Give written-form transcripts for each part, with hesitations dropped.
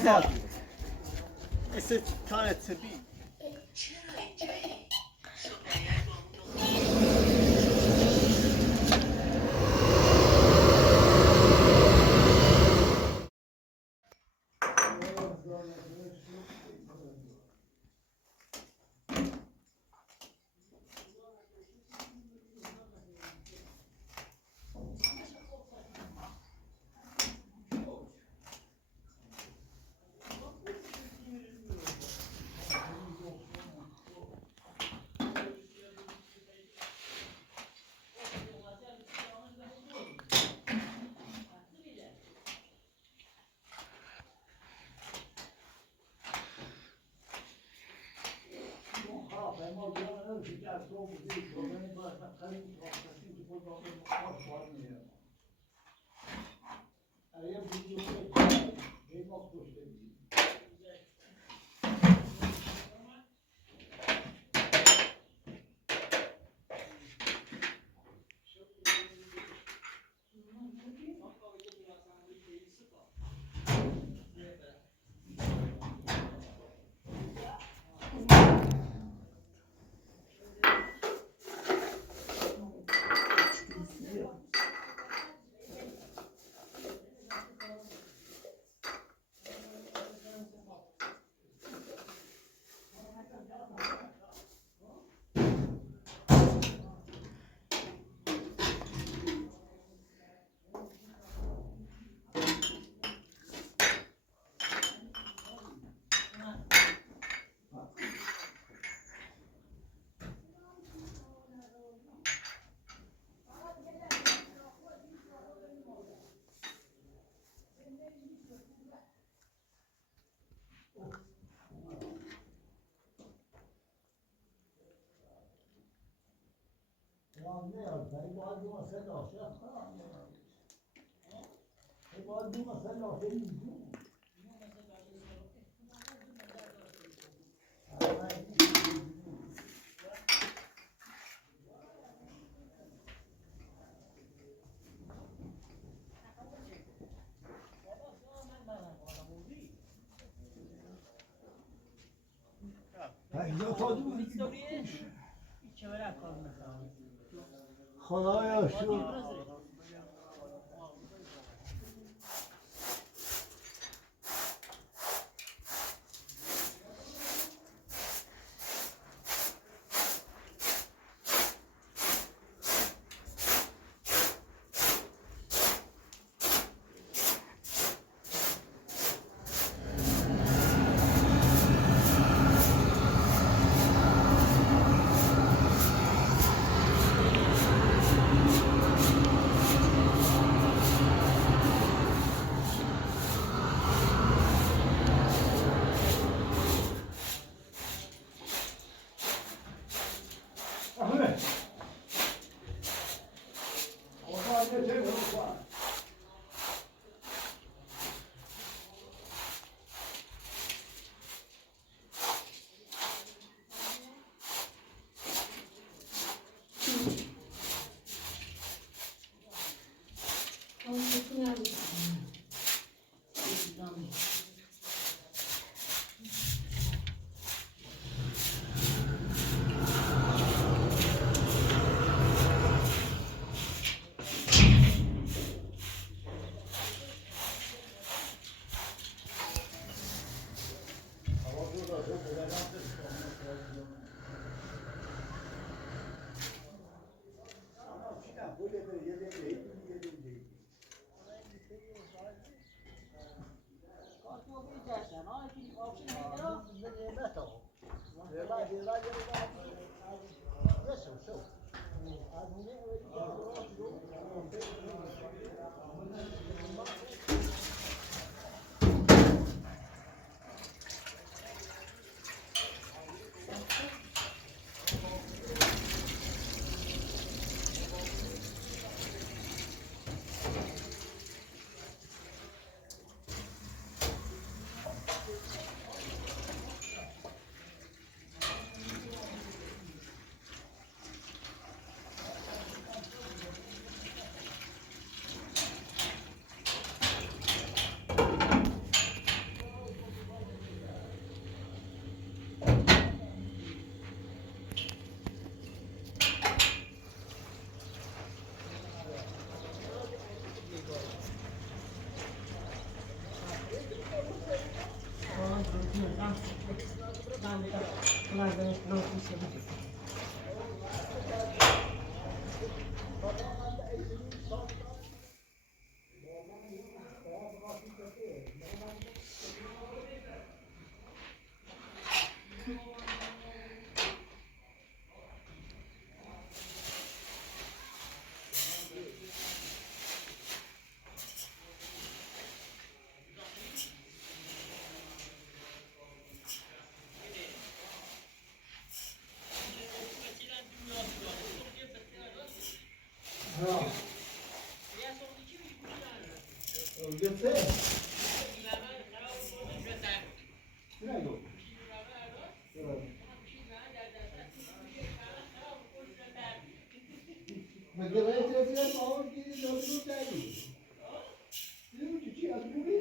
about it? It's a kind of to be. Ne yaptı? Bazı mesela aşağı kalan ne yaptı? Bazı mesela aşağı gidiyor. Xodaya şu Ahmet. Orada ne şey var? گفته نگو مگه باید تفیل ماهور گیری دارو داری دیو چی از بودی؟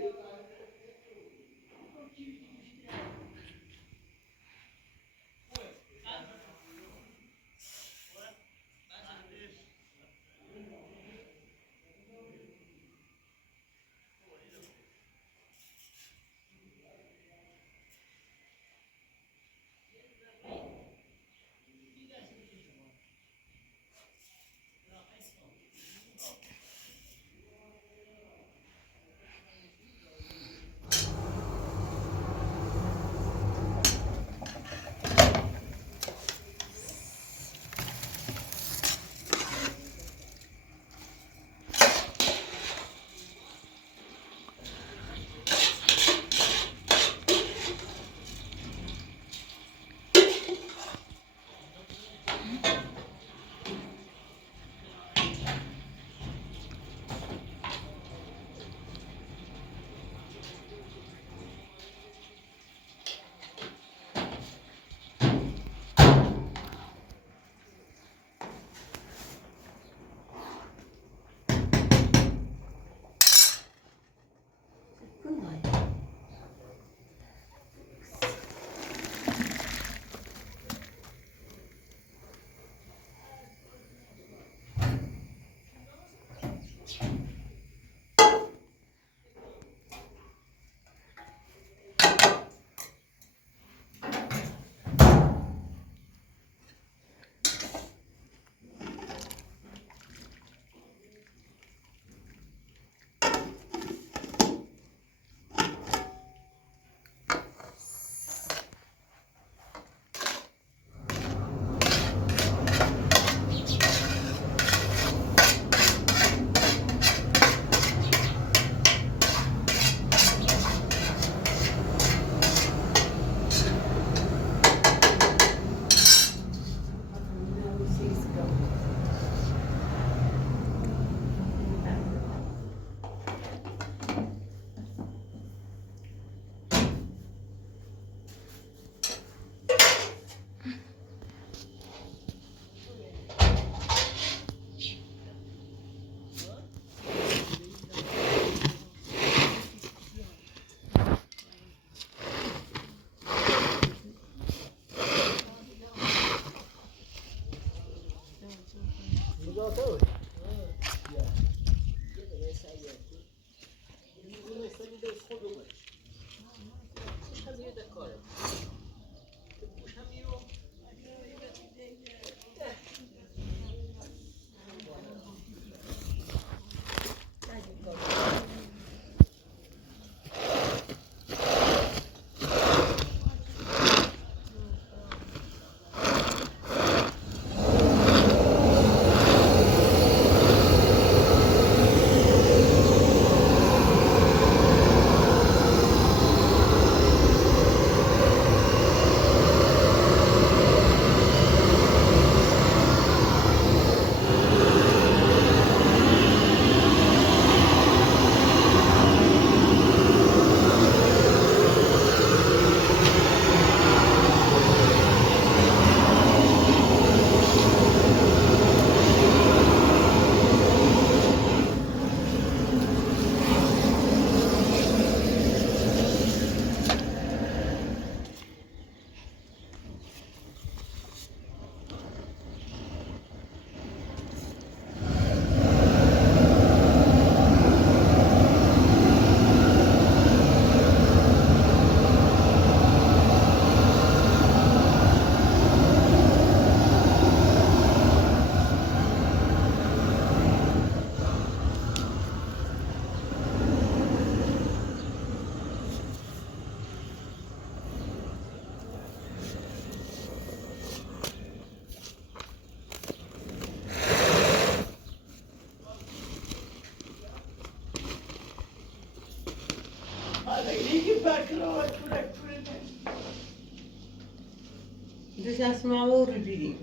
نشست ماما رو بیدیم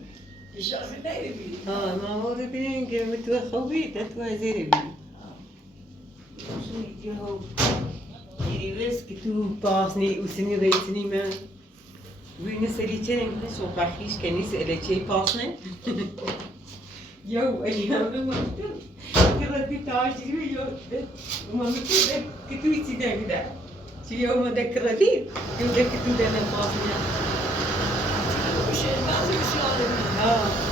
نشست نیری بیدیم ماما رو بیدیم که تو خوابید تو زیر بیدیم Jo, die wist que tu pas niet, hoe ze niet weten niet meer. Wie is er iets in? Dat is zo praktisch, ken je ze, dat je pas niet. Jo, en je hebt hem ook doen. Ik heb dat pitage, jo, maar ik heb iets in denk dat. Zie je, maar dat krediet, jo, dat je toen dan een pas niet. Ja.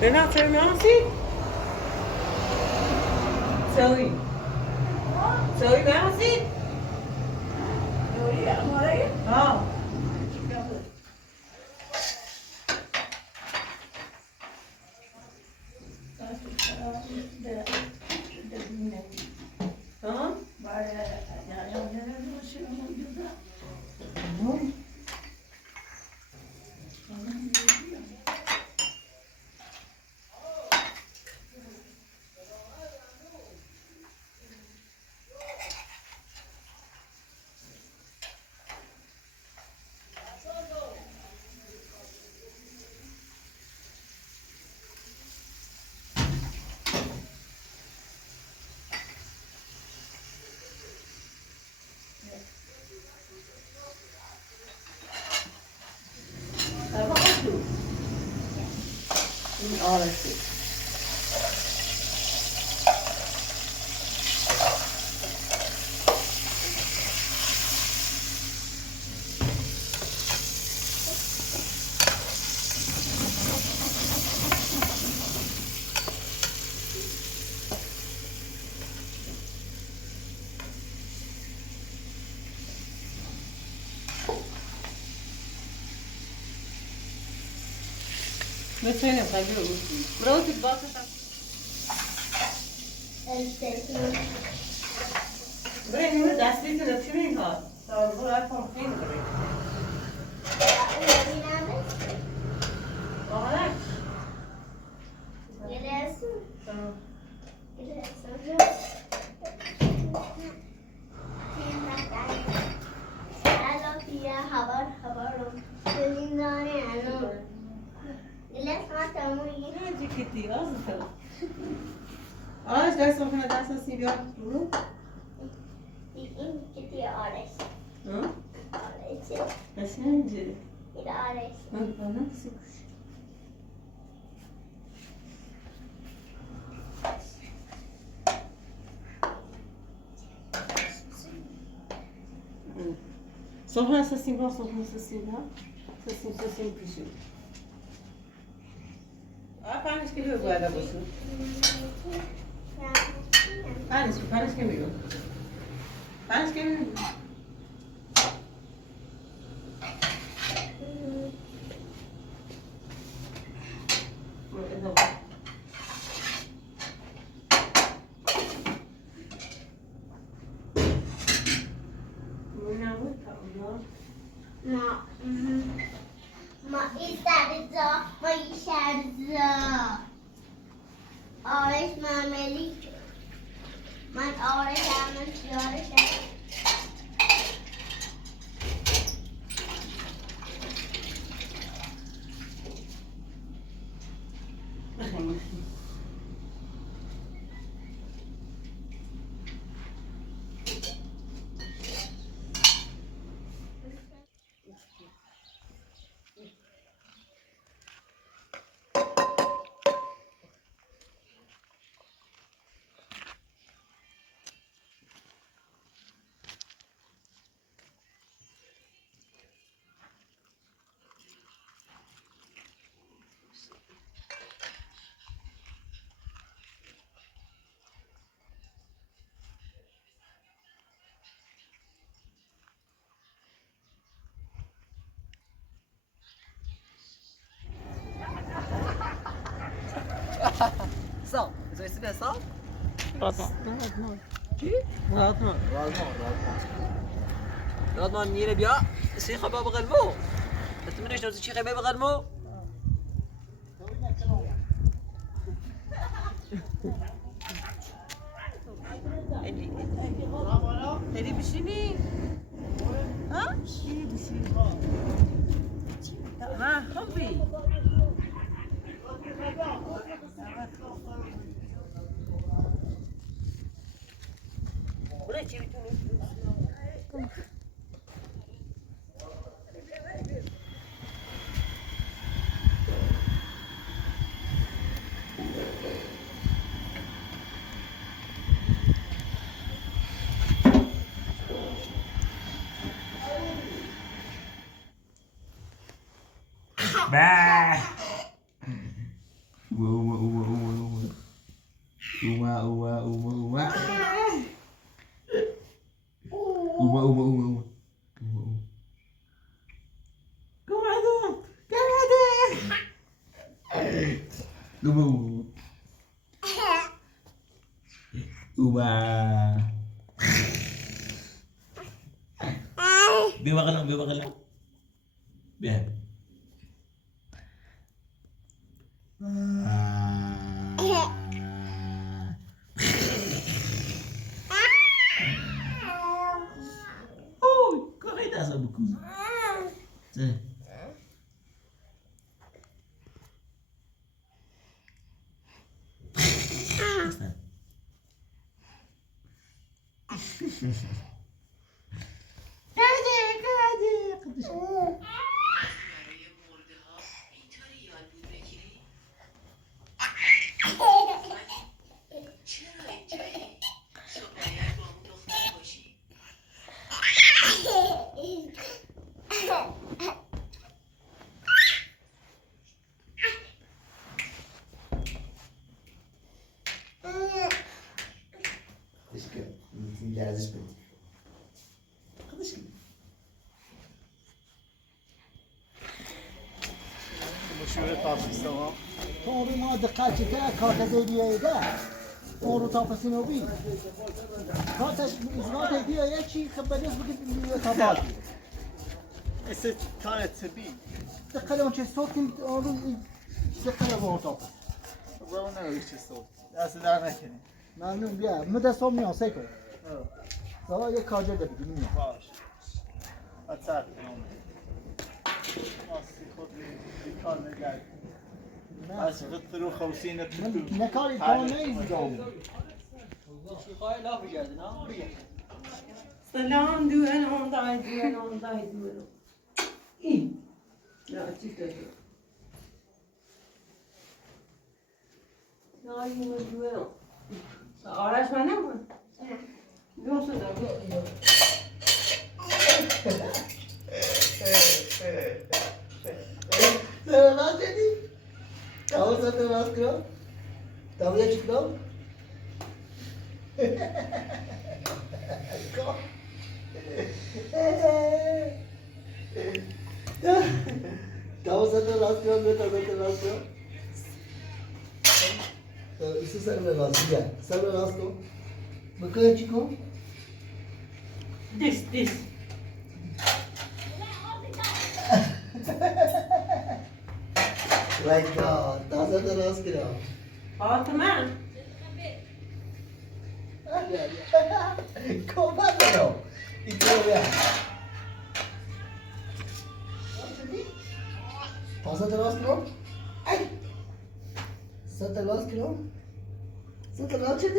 Renata, Nancy? Zoe. Zoe, Nancy? Oh. Huh? Alles. Met zijn ga je ook. Brood het bakken. Breng me dat zit in het green had. Zou het vooruit van vrienden brengen. Voilà. Alles das was man das assim viu tudo? Hã? Assim de. Não consigo. Só essa assim, só essa assim, tá? Assim preciso. Panas que eu guardo você. Panas que é meu. Panas que é meu. Orange marmalade. Man orange almond, orange almond. سام زي اسمها سام رادمان چی؟ رادمان رادمان میره بیا سیخ باب قلمو تمنيش نوزي شيخ باب قلمو هدي بشيني ها؟ هدي بشيني ها حبي Bah. Uma. Biar makan. Biar. Oh, corrida essa bucuza. Sim. مشهور تابستان تو رو ما دقت که کارت دیگه ده اون رو تاپسینو بی کارتش ازمات دیگه چی خب بدست بگید تابال Is it kind of to be? دقت اون چه صوت اون رو دقت اون تاپس Well, no, it's just all. That's what I'm making. ممنون بیا مدرسه میان سیکو Oh, سوا یک کارجر ده بگید میان gosh. What's that? از خط رو خوسینه نکاری کار نیزی دارم سلام دوان اوندای این نه چی تو نه این دوان آرش من نمون دوم صدا راست دی تاو سات راست کرو تاو یا چیکو تاو سات راست کرو میں تاو سات راست کرو تو اسی سر میں راست کیا سر میں راست کو بکے چیکو this Like taza da rast kira. Fatıma Koma da. İtiyor ya. Taza da rast kira. Ay. Sat da rast kira. Sat da rast kira.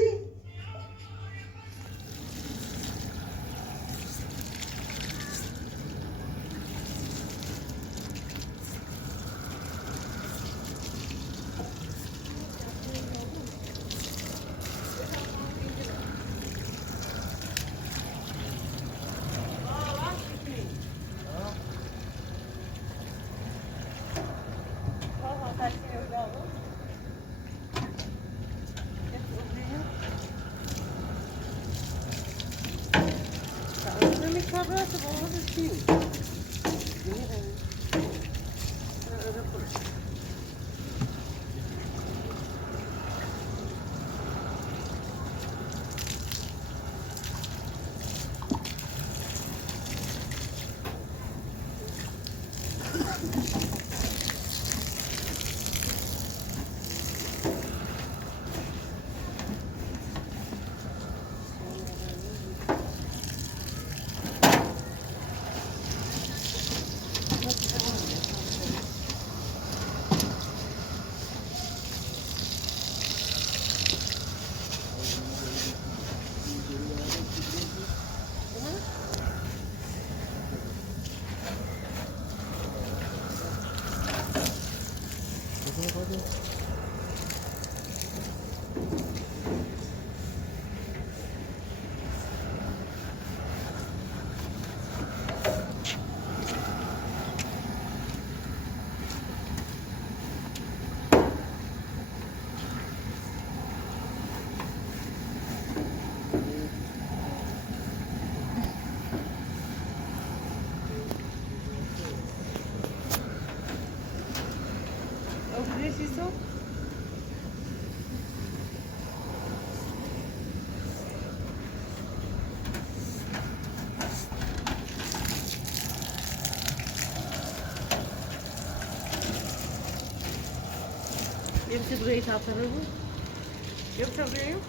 Hepsi burayı tatlı bu. Yoksa buraya yok.